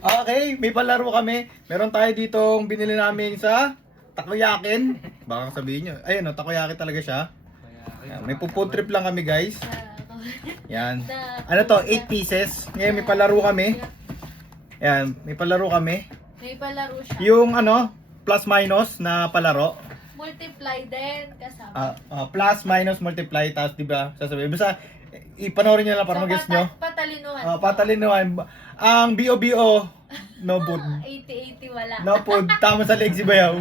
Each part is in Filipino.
Okay, may palaro kami. Meron tayo ditong binili namin sa Takoyakin. Baka sabihin nyo. Ayun, no, Takoyaki talaga siya. Ayan, may food trip lang kami, guys. Yan. Ano to? 8 pieces. Ngayon may palaro kami. Yan, may palaro kami. May palaro siya. Yung ano, plus minus na palaro. Multiply din kasama. Plus minus multiply, tapos diba sasabihin. Basta ipanoorin nyo lang para mag-guess nyo. Patalinuhan. Patalinuhan. Ang BO-BO, no food. 80-80 wala. No food, tama sa leg si Bayaw.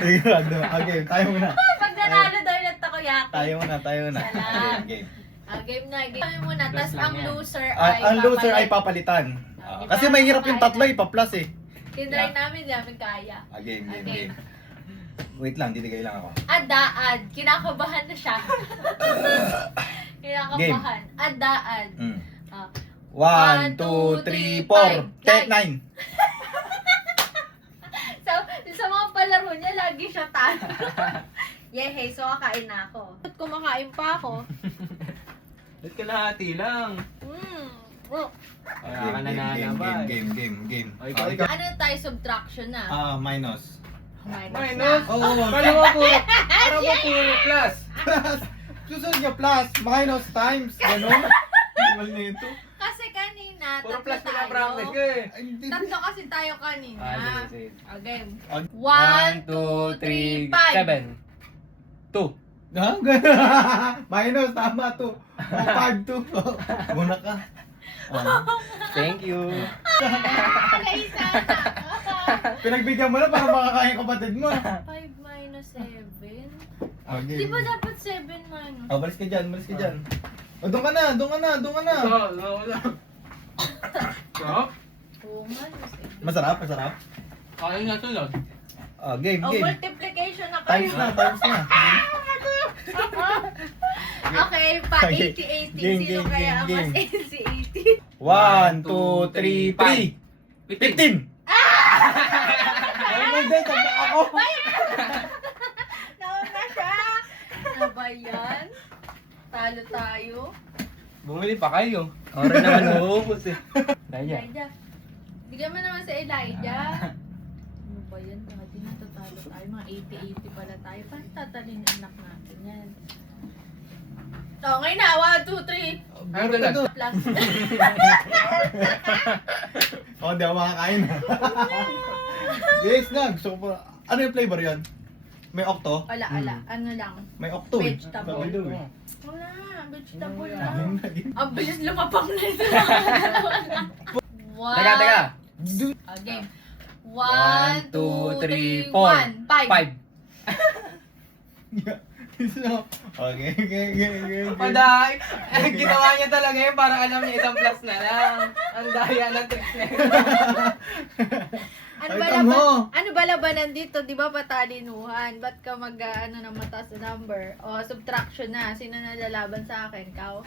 Okay, tayo muna. Pag nanalo daw yung takoyaki. Tayo muna. Salam. Okay. Game na. Game muna. Tapos ang loser Ang loser ay papalitan. Kasi mahirap yung tatlo, ipa-plus eh. Tinry namin, di namin kaya. Game. Wait lang, titigay lang ako. Adaan. Kinakabahan na siya. Kinakabahan. Adaan. 1, 2, 3, 4, 9. Sa mga palaro niya, lagi siya talo. Yehey, so kakain na ako. Kumakain pa ako. Ba't kalahati lang? Kaya ka nananabay. Game. Ay, ikaw. Ano tayo, subtraction na? Minus. Minus? Oo. Kala mo puro plus. Susunod niya plus, minus, times, gano'n. Mal na ito. Kasi kanina, Puro tatlo plus tayo. pinapractice ka eh. Tatlo kasi tayo kanina. Sige. Okay. 1, 1, 2, 3, 5. 2. Ha? Minus, tama to. 5 to. Muna ka. Thank you. Kaisa Pinagbigyan mo na para makakain kapatid mo. 5 minus 7. Okay. Di ba dapat 7 minus? Balis ka dyan. Doon ka na. Wala. Sarap? 2 minus 7. Masarap. Kaya nga tulog. Game. Multiplication na kayo. Times na. Okay, pa 80-80. Sino kaya ang mas Game. 80-80? 1, 2, 3, 15. Ay, hindi. Sabi ako. Nauna siya. Ano ba yan? Talo tayo. Bumili pa kayo. Ora naman uubos eh. Daya. Elijah. Bigyan mo naman sa Elijah. Ano ba yan? Dati natatalo tayo. Mga 80-80 pala tayo. Paano tatalin yung anak natin yan? Okay na. 1, 2, 3. Ano na? Plus. Di ako makakain. Guys na. Gusto ko pa. Ano yung flavor yan? May okto? Wala. Ano lang. May okto eh. Vegetable. Sabi daw eh. Wala. Vegetable Wala. lang. Ang bilis lumapang na ito. Wow. Teka. Okay. 1, 2, 3, 4, 5. Okay. Paday! Ginawa niya talaga yun para alam niya isang plus na lang. Ang daya ng tricks na yun. Ano ba labanan dito? Di ba patalinuhan? Ba't ka ano ng mataas na number? O, subtraction na. Sino nalalaban sa akin? Ikaw?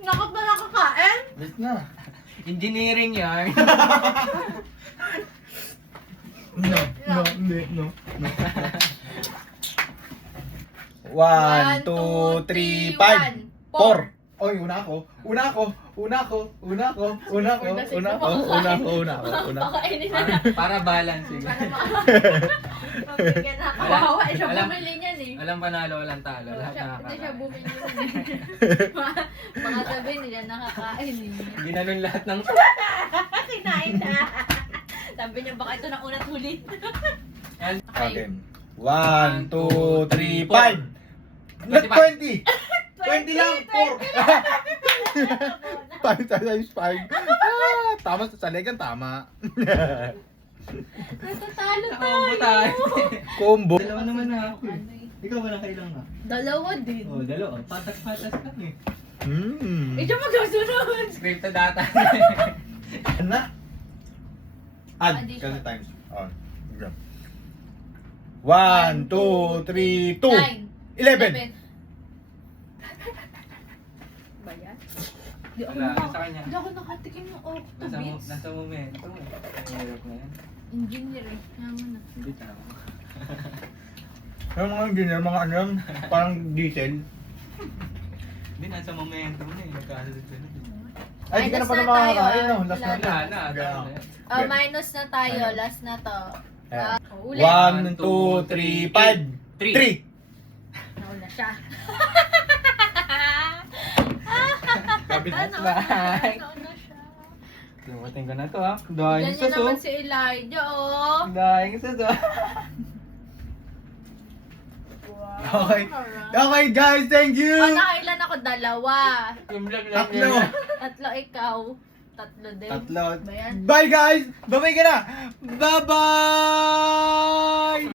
Nakot na nakakain? Best na. Engineering yan. No. 1, 2, 3, 5, 4. Oy, una ako. Pakainin na. Para balance eh. Mabigyan na kawawa. Siya Alam- bumili niyan eh. Alam panalo, walang talo. Lahat Hindi siya nakakain. bumili niyan eh. Mga sabi nila nakakain eh. Ginanon lahat ng... Kinain na. Sabi niya baka ito na unat huli. Okay. 1, 2, 3, 5. Not 20. 20 lang. 4. 5 times 5. Tama sa saligan, tama. Natatalo Combo tayo. tayo. Combo. Dalawa naman na ako eh. Ano eh? Ikaw wala kailang na. Dalawa din. Oh, dalawa. Patas-patas ka eh. Ito magkasunod. Scripted data. Na? Add. Addition. Kasi times. 1, 2, 3, 2. 11. Ba yan? Di ako, Wala, sa kanya. di ako nakatikim ng octobits. Nasa momento. Mahirap na yan. Engineer eh. Naman na. Hindi tama. Yung mga engineer, mga ano yun, parang diesel. Hindi, nasa momento na eh. Nagkasalit na. Ay, di ka na Minus pa na na tayo, makakain, no? ah. Last na Wala lang. na. Ganun. Oh, minus na tayo. Last na to. Ayan. Ulit. 1, 2, 3, 5. 3. Nauna siya. Kabit. Bye. Nauna siya. Dumating ka na to ha. Dahil Yan sa yun naman si Elijah, oh. Dahil sa Wow. Okay. Okay, guys, thank you. Oh, nakailan ako? 2. Yung vlog Tatlo. 3 ikaw. 3 din. Tatlo. Ba yan? Bye, guys. Bye-bye ka na. Bye-bye.